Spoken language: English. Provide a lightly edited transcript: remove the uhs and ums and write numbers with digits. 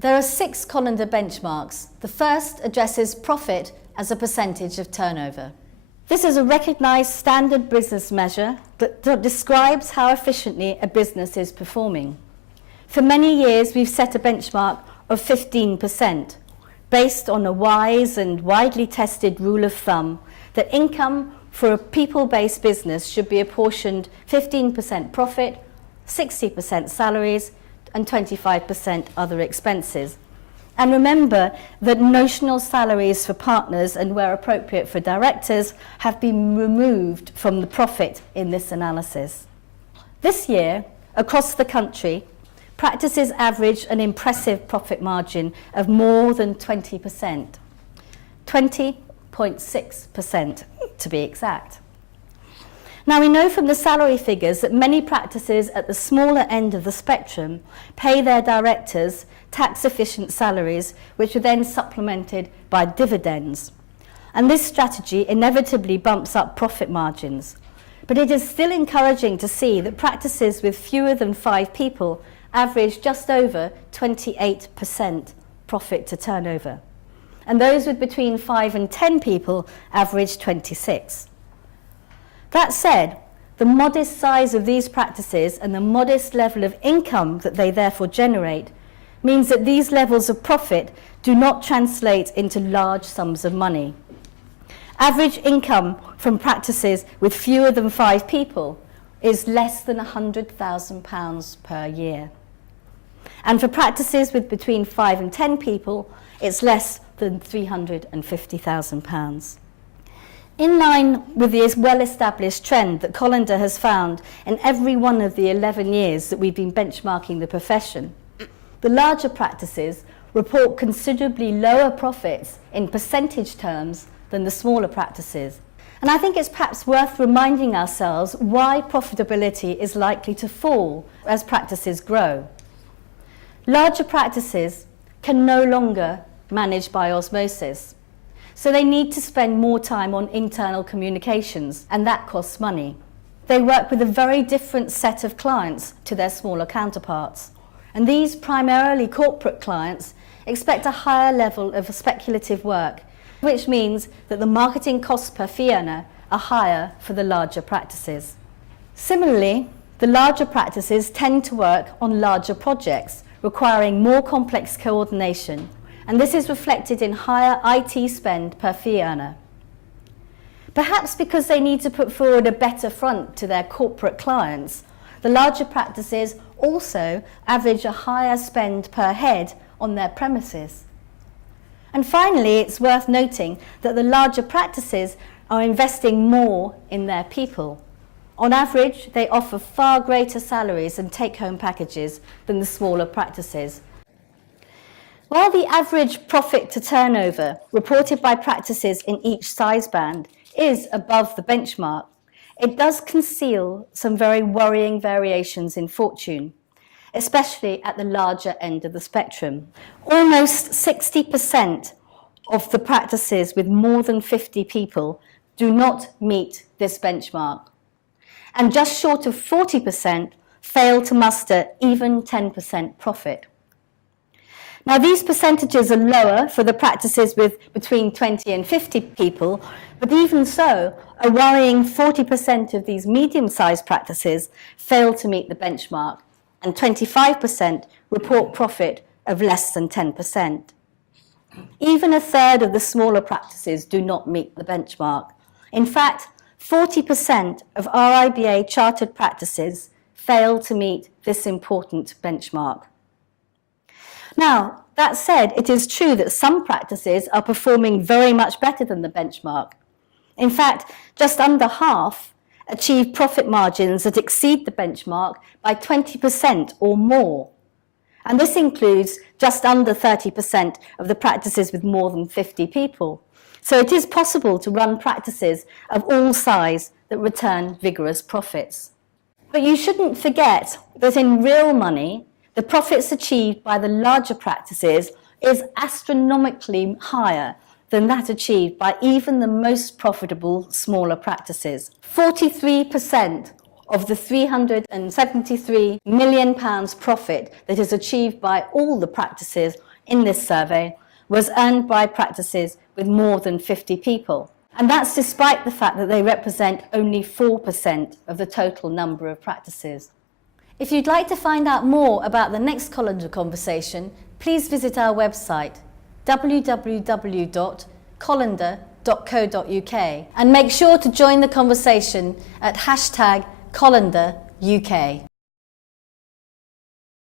There are 6 Colander benchmarks. The first addresses profit as a percentage of turnover. This is a recognised standard business measure that describes how efficiently a business is performing. For many years, we've set a benchmark of 15%, based on a wise and widely tested rule of thumb that income for a people-based business should be apportioned 15% profit, 60% salaries, and 25% other expenses. And remember that notional salaries for partners and, where appropriate, for directors have been removed from the profit in this analysis. This year, across the country, practices average an impressive profit margin of more than 20%, 20.6% to be exact. Now, we know from the salary figures that many practices at the smaller end of the spectrum pay their directors tax-efficient salaries, which are then supplemented by dividends. And this strategy inevitably bumps up profit margins. But it is still encouraging to see that practices with fewer than 5 people average just over 28% profit to turnover. And those with between 5 and 10 people average 26%. That said, the modest size of these practices and the modest level of income that they therefore generate means that these levels of profit do not translate into large sums of money. Average income from practices with fewer than 5 people is less than £100,000 per year. And for practices with between 5 and 10 people, it's less than £350,000. In line with this well-established trend that Colander has found in every one of the 11 years that we've been benchmarking the profession, the larger practices report considerably lower profits in percentage terms than the smaller practices. And I think it's perhaps worth reminding ourselves why profitability is likely to fall as practices grow. Larger practices can no longer manage by osmosis. So they need to spend more time on internal communications, and that costs money. They work with a very different set of clients to their smaller counterparts. And these primarily corporate clients expect a higher level of speculative work, which means that the marketing costs per fee earner are higher for the larger practices. Similarly, the larger practices tend to work on larger projects, requiring more complex coordination, and this is reflected in higher IT spend per fee earner. Perhaps because they need to put forward a better front to their corporate clients, the larger practices also average a higher spend per head on their premises. And finally, it's worth noting that the larger practices are investing more in their people. On average, they offer far greater salaries and take-home packages than the smaller practices. While the average profit to turnover reported by practices in each size band is above the benchmark, it does conceal some very worrying variations in fortune, especially at the larger end of the spectrum. Almost 60% of the practices with more than 50 people do not meet this benchmark, and just short of 40% fail to muster even 10% profit. Now, these percentages are lower for the practices with between 20 and 50 people, but even so, a worrying 40% of these medium-sized practices fail to meet the benchmark, and 25% report profit of less than 10%. Even a third of the smaller practices do not meet the benchmark. In fact, 40% of RIBA chartered practices fail to meet this important benchmark. Now, that said, it is true that some practices are performing very much better than the benchmark. In fact, just under half achieve profit margins that exceed the benchmark by 20% or more. And this includes just under 30% of the practices with more than 50 people. So it is possible to run practices of all size that return vigorous profits. But you shouldn't forget that in real money, the profits achieved by the larger practices is astronomically higher than that achieved by even the most profitable smaller practices. 43% of the £373 million profit that is achieved by all the practices in this survey was earned by practices with more than 50 people. And that's despite the fact that they represent only 4% of the total number of practices. If you'd like to find out more about the next Colander Conversation, please visit our website www.colander.co.uk and make sure to join the conversation at #ColanderUK.